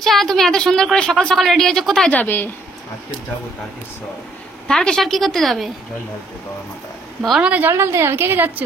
আচ্ছা, তুমি এত সুন্দর করে সকাল সকাল রেডি হয়েছো, কোথায় যাবে? আজকে যাব তারকেশ্বর। তারকেশ্বর কি করতে যাবে? জল ঢালতে বাবার মাথায়। বাবার মাথায় জল ঢালতে যাবে? কে কে যাচ্ছ?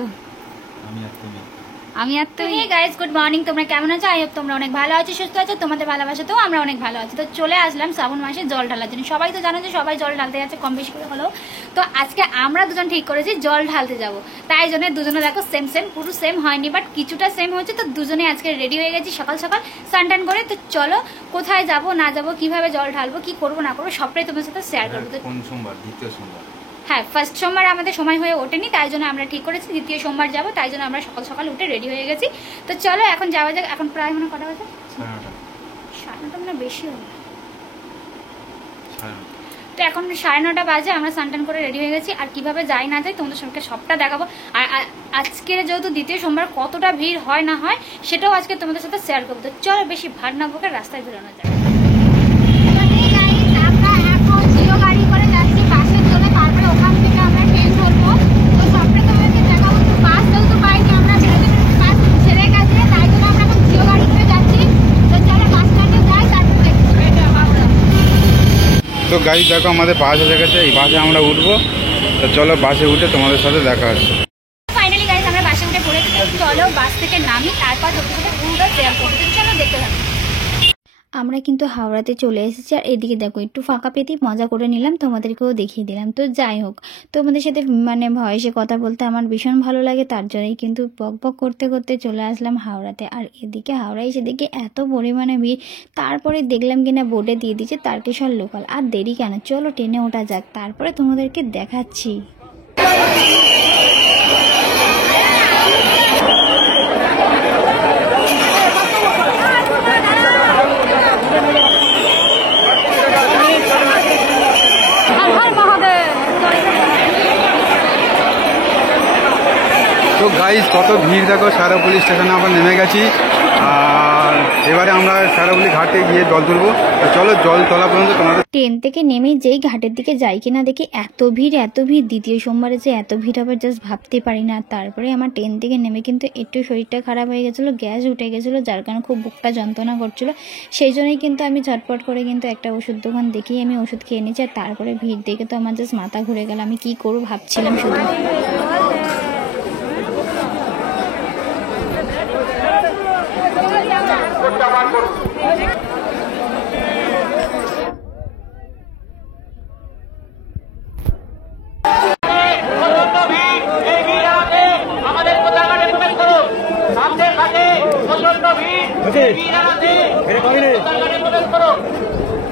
আমি আর তুমি। Hey guys, good morning. তোমরা কেমন আছো? আই হোপ তোমরা অনেক ভালো আছো, সুস্থ আছো। তোমাদের ভালোবাসাতেও আমরা অনেক ভালো আছি। তো চলে আসলাম শ্রাবণ মাসে জল ঢালার জন্য। সবাই তো জানো যে সবাই জল ঢালতে যাচ্ছে কম বেশি করে হলেও। তো আজকে আমরা দুজন ঠিক করেছি জল ঢালতে যাব। তাই জন্য দুজনে দেখো সেম সেম, পুরো সেম হয়নি বাট কিছুটা সেম হয়েছে। তো দুজনে আজকে রেডি হয়ে গেছি সকাল সকাল স্নান করে। তো চলো কোথায় যাব না যাব, কিভাবে জল ঢালবো, কি করবো না করবো সবটাই তোমার সাথে শেয়ার করবো। কোন সোমবার? দ্বিতীয় সোমবার। হ্যাঁ, ফার্স্ট সোমবার আমাদের সময় হয়ে ওঠেনি, তাই জন্য আমরা ঠিক করেছি দ্বিতীয় সোমবার যাব। তাই জন্য আমরা সকাল সকাল উঠে রেডি হয়ে গেছি। তো চলো এখন যাওয়া যাক। এখন প্রায় মনে কটা বাজে? 9:30 মানে বেশি হবে। তো এখন 9:30 বাজে, আমরা স্নান করে রেডি হয়ে গেছি। আর কিভাবে যাই না যাই তোমাদের সঙ্গে সবটা দেখাবো। আর আজকে যেহেতু দ্বিতীয় সোমবার কতটা ভিড় হয় না হয় সেটাও আজকে তোমাদের সাথে শেয়ার করবো। তো চলো বেশি ভাড় না বকে রাস্তায় বেরোনো যায়। তো গাড়ি দেখো আমাদের বাস এসে গেছে, এই বাসে আমরা উঠবো। তো চলো বাসে উঠে তোমাদের সাথে দেখা হচ্ছে। ফাইনালি গাইস আমরা বাসে উঠে পড়েছি। চলো বাস থেকে নামি, তারপর তোমাদের সাথে পুরোটা শেয়ার করবো। চলো দেখতে থাকো। আমরা কিন্তু হাওড়াতে চলে এসেছি। আর এদিকে দেখো একটু ফাঁকা পেতেই মজা করে নিলাম, তোমাদেরকেও দেখিয়ে দিলাম। তো যাই হোক, তোমাদের সাথে মানে ভয়েসে কথা বলতে আমার ভীষণ ভালো লাগে, তার জন্যই কিন্তু বক বক করতে করতে চলে আসলাম হাওড়াতে। আর এদিকে হাওড়ায় সেদিকে এত পরিমাণে ভিড়, তারপরে দেখলাম কিনা বোর্ডে দিয়ে দিচ্ছে তারকেশ্বর লোকাল। আর দেরি কেন, চলো ট্রেনে ওঠা যাক, তারপরে তোমাদেরকে দেখাচ্ছি। তো গাইস কত ভিড় দেখো, সারাপল্লী স্টেশনে আমরা নেমে গেছি। আর এবারে আমরা সারাপল্লী ঘাটে গিয়ে জল তুলবো। তো চলো জল তোলা পর্যন্ত তোমাদের। ট্রেন থেকে নেমে যেই ঘাটের দিকে যাই কিনা দেখি এত ভিড় এত ভিড়, দ্বিতীয় সোমবারে যে এত ভিড় আবার জাস্ট ভাবতে পারি না। তারপরে আমার ট্রেন থেকে নেমে কিন্তু একটু শরীরটা খারাপ হয়ে গেছিলো, গ্যাস উঠে গেছিলো, যার কারণে খুব বুকটা যন্ত্রণা করছিলো। সেই জন্যই কিন্তু আমি ঝটপট করে কিন্তু একটা ওষুধ দোকান দেখি আমি ওষুধ খেয়ে নিয়েছি। আর তারপরে ভিড় দেখে তো আমার জাস্ট মাথা ঘুরে গেল, আমি কি করবো ভাবছিলাম শুধু।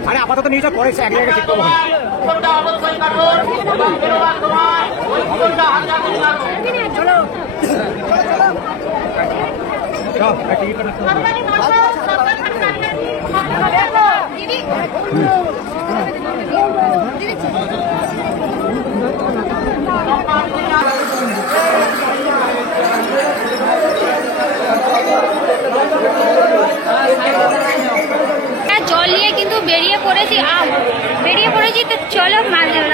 আরে আপাতত নিয়ে যা, পরে এক জায়গায় ঠিক করবো। জল নিয়ে কিন্তু বেরিয়ে পড়েছি। তো চলো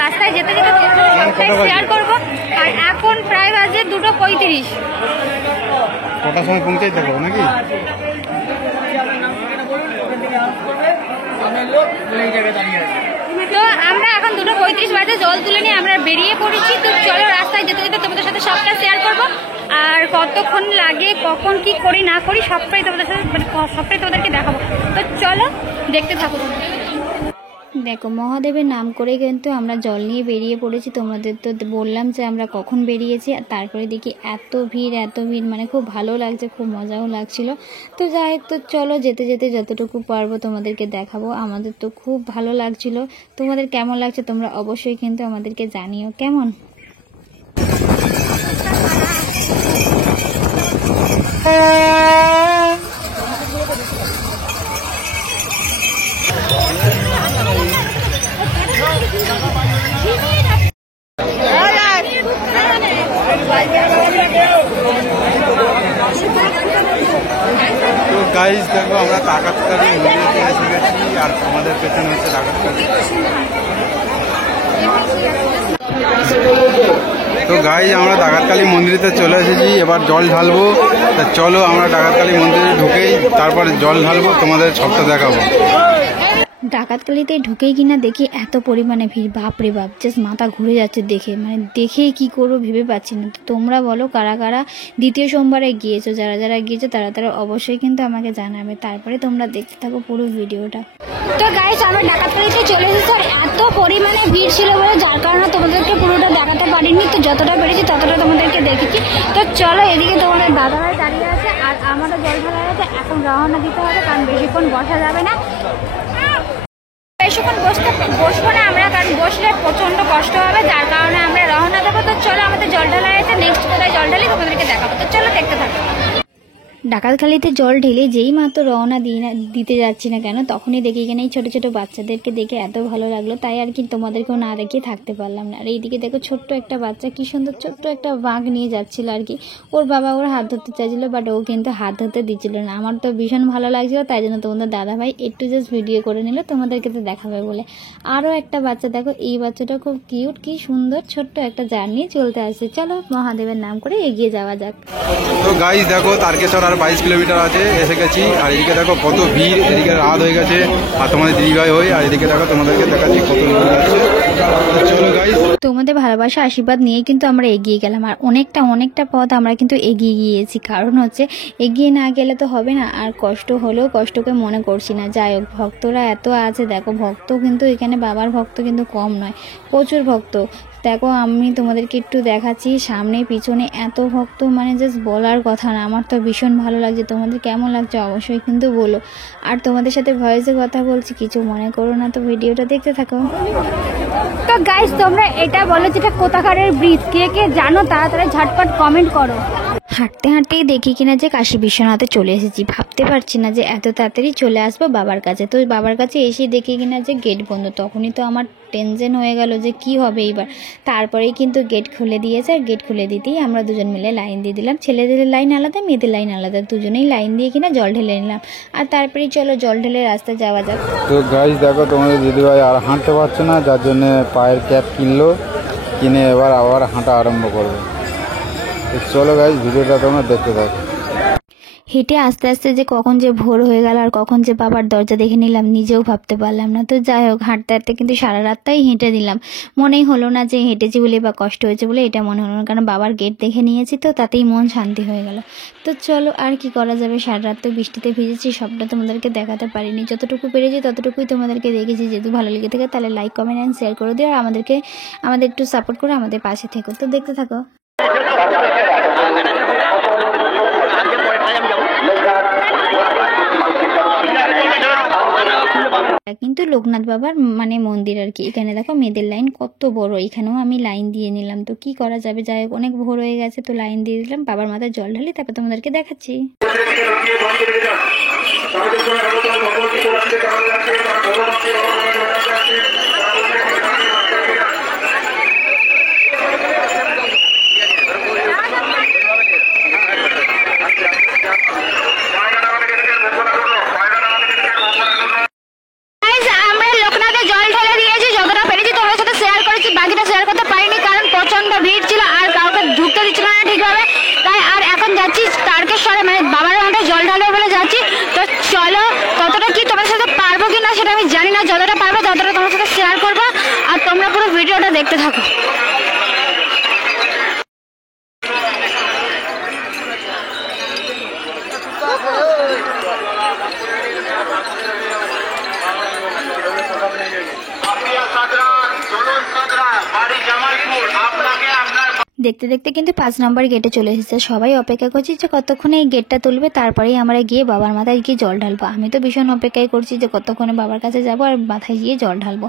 রাস্তায় যেতে যেতে সবটাই শেয়ার করবো। আর এখন প্রায় বাজে 2:35। কটার সময় পৌঁছাই থাকবো নাকি? তো আমরা এখন 2:35 বাজে জল তুলে নিয়ে আমরা বেরিয়ে পড়েছি। তো চলো রাস্তায় যেতে যেতে তোমাদের সাথে সবটা শেয়ার করবো। আর কতক্ষণ লাগে, কখন কি করি না করি সবটাই তোমাদের সাথে সবটাই তোমাদেরকে দেখাবো। তো চলো দেখতে থাকো। দেখো মহাদেবের নাম করে কিন্তু আমরা জল নিয়ে বেরিয়ে পড়েছি। তোমাদের তো বললাম যে আমরা কখন বেরিয়েছি। আর তারপরে দেখি এত ভিড় মানে খুব ভালো লাগছে, খুব মজাও লাগছিল। তো যাই হোক, তো চলো যেতে যেতে যতটুকু পারবো তোমাদেরকে দেখাবো। আমাদের তো খুব ভালো লাগছিল। তোমাদের কেমন লাগছে তোমরা অবশ্যই কিন্তু আমাদেরকে জানিও কেমন। তো গাইস দেখো আমরা ডাকাতকালী মন্দিরে এসে গেছি। আর আমাদের পেছনে হচ্ছে ডাকাতকালী। তো গাইস আমরা ডাকাতকালী মন্দিরেতে চলে এসেছি, এবার জল ঢালবো। তা চলো আমরা ডাকাতকালী মন্দিরে ঢুকেই তারপরে জল ঢালবো, তোমাদের সবটা দেখাবো। ডাকাতকালিতে ঢুকেই কিনা দেখি এত পরিমাণে ভিড়, বাপরে বাপ, জাস্ট মাথা ঘুরে যাচ্ছে দেখে, মানে দেখে কি করবো ভেবে পাচ্ছি না। তো তোমরা বলো কারা কারা দ্বিতীয় সোমবারে গিয়েছো, যারা যারা গিয়েছো তারা তারা অবশ্যই কিন্তু আমাকে জানাবে, তারপরে তোমরা দেখতে থাকো পুরো ভিডিওটা। তো গাইস আমরা ডাকাতকালিতে চলে এসেছি, আর এত পরিমাণে ভিড় ছিল বলে যার কারণে তোমাদেরকে পুরোটা দেখাতে পারিনি, তো যতটা পেরেছি ততটা তোমাদেরকে দেখেছি। তো চলো, এদিকে তোমাদের দাদাভাই দাঁড়িয়ে আছে আর আমারও জল ঢালা আছে, এখন রওনা দিতে হবে কারণ বেশিক্ষণ বসা যাবে না, বেশিক্ষণ বসবো না আমরা, কারণ বসলে প্রচন্ড কষ্ট হবে, যার কারণে আমরা রওনা দেবো। তো চলো, আমাদের জল ঢালা আছে, নেক্সট কোথায় জল ঢালি তোমাদেরকে দেখাবো, তো চলো দেখতে থাকো। ডাকাতখালিতে জল ঢেলে যেই মাত্র রওনা দিতে যাচ্ছি না কেন, তখনই দেখি এখানে এই ছোটো ছোটো বাচ্চাদেরকে দেখে এত ভালো লাগলো, তাই আর কি তোমাদেরকেও না দেখে থাকতে পারলাম না। আর এইদিকে দেখো ছোট্ট একটা বাচ্চা কি সুন্দর ছোট্ট একটা বাঘ নিয়ে যাচ্ছিল আর কি, ওর বাবা ওর হাত ধরতে চাইছিল, বাট ও কিন্তু হাত ধরতে দিচ্ছিল না। আমার তো ভীষণ ভালো লাগছিল, তাই জন্য তোমাদের দাদাভাই একটু জাস্ট ভিডিও করে নিল তোমাদেরকে তো দেখাবে বলে। আরও একটা বাচ্চা দেখো, এই বাচ্চাটা খুব কিউট, কি সুন্দর ছোট্ট একটা জার্নি চলতে আসছে। চলো মহাদেবের নাম করে এগিয়ে যাওয়া যাক। তো গাইস দেখো, তারকেশ্বর আর 22 কিলোমিটার আছে, এসে গেছি। আর এদিকে দেখো কত ভিড়, এদিকে রাত হয়ে গেছে আর তোমাদের দিদিভাই হই, আর এদিকে দেখো তোমাদেরকে দেখাচ্ছি কত লোক যাচ্ছে। তো চলো গাইস, তোমাদের ভালোবাসা আশীর্বাদ নিয়ে কিন্তু আমরা এগিয়ে গেলাম, আর অনেকটা পথ আমরা কিন্তু এগিয়ে গিয়েছি, কারণ হচ্ছে এগিয়ে না গেলে তো হবে না, আর কষ্ট হলেও কষ্টকে মনে করছি না। যাই হোক, ভক্তরা এত আছে দেখো, ভক্ত কিন্তু এখানে বাবার ভক্ত কিন্তু কম নয়, প্রচুর ভক্ত। দেখো আমি তোমাদেরকে একটু দেখাচ্ছি, সামনে পিছনে এত ভক্ত, মানে জাস্ট বলার কথা না। আমার তো ভীষণ ভালো লাগছে, তোমাদের কেমন লাগছে অবশ্যই কিন্তু বলো। আর তোমাদের সাথে ভয়েসে কথা বলছি, কিছু মনে করো না, তো ভিডিওটা দেখতে থাকো। তো গাইস তোমরা এটা বলো যেটা কোথাকারের ব্রিজ, কে কে জানো তাড়াতাড়ি ঝটপট কমেন্ট করো। হাঁটতে হাঁটতেই দেখি কিনা যে কাশী বিশ্বনাথে চলে এসেছি, ভাবতে পারছি না যে এত তাড়াতাড়ি চলে আসবো বাবার কাছে। তো বাবার কাছে এসে দেখি কিনা যে গেট বন্ধ, তখনই তো আমার টেনশন হয়ে গেল যে কি হবে এইবার। তারপরেই কিন্তু গেট খুলে দিয়েছে, আর গেট খুলে দিতেই আমরা দুজন মিলে লাইন দিয়ে দিলাম, ছেলেদের লাইন আলাদা মেয়েদের লাইন আলাদা, দুজনেই লাইন দিয়ে কিনা জল ঢেলে নিলাম। আর তারপরেই চলো জল ঢেলে রাস্তায় যাওয়া যাক। তো গাইস দেখো তোমাদের দিদিভাই আর হাঁটতে পারছে না, যার জন্য পায়ের ক্যাপ কিনলো, কিনে এবার আবার হাঁটা আরম্ভ করবে। তো চলো গাইস, ভিডিওটা তোমরা দেখতে থাকো। হেঁটে আস্তে আস্তে যে কখন যে ভোর হয়ে গেল আর কখন যে বাবার দরজা দেখে নিলাম নিজেও ভাবতে পারলাম না। তো যাই হোক, হাঁটতে হাঁটতে কিন্তু সারা রাতটাই হেঁটে দিলাম, মনেই হলো না যে হেঁটেছি বলে বা কষ্ট হয়েছে বলে, এটা মনে হলো না, কারণ বাবার গেট দেখে নিয়েছি তো তাতেই মন শান্তি হয়ে গেল। তো চলো, আর কি করা যাবে, সারা রাত তো বৃষ্টিতে ভিজেছি, সবটা তোমাদেরকে দেখাতে পারিনি, যতটুকু পেরেছি ততটুকুই তোমাদেরকে দেখেছি। যেহেতু ভালো লেগে থাকে তাহলে লাইক কমেন্ট অ্যান্ড শেয়ার করে দিও, আর আমাদের একটু সাপোর্ট করে আমাদের পাশে থেকো। তো দেখতে থাকো। কিন্তু লোকনাথ বাবার মানে মন্দির আর কি, এখানে দেখো মেয়েদের লাইন কত বড়, এখানেও আমি লাইন দিয়ে নিলাম। তো কি করা যাবে, যাই হোক অনেক ভোর হয়ে গেছে, তো লাইন দিয়ে দিলাম, বাবার মাথায় জল ঢালি, তারপর তোমাদেরকে দেখাচ্ছি। তারকেশ্বরে মানে বাবার মাথায় জল ঢালবে বলে যাচ্ছি। তো চলো, কতটা কি তোমার সাথে পারবো কিনা সেটা আমি জানি না, যতটা পারবো ততটা তোমার সাথে শেয়ার করবো, আর তোমরা পুরো ভিডিওটা দেখতে থাকো। দেখতে দেখতে কিন্তু 5 নম্বর গেটে চলে এসেছে, সবাই অপেক্ষা করছি যে কতক্ষণে এই গেটটা তুলবে, তারপরেই আমরা গিয়ে বাবার মাথায় গিয়ে জল ঢালবো। আমি তো ভীষণ অপেক্ষায় করছি যে কতক্ষণে বাবার কাছে যাবো আর মাথায় গিয়ে জল ঢালবো,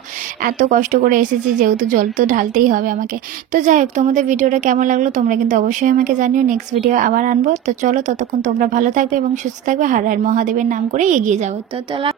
এত কষ্ট করে এসেছি যেহেতু জল তো ঢালতেই হবে আমাকে। তো যাই হোক, তোমাদের ভিডিওটা কেমন লাগলো তোমরা কিন্তু অবশ্যই আমাকে জানিও, নেক্সট ভিডিও আবার আনবো। তো চলো, ততক্ষণ তোমরা ভালো থাকবে এবং সুস্থ থাকবে, হার হার মহাদেবের নাম করে এগিয়ে যাবো। তো চলো।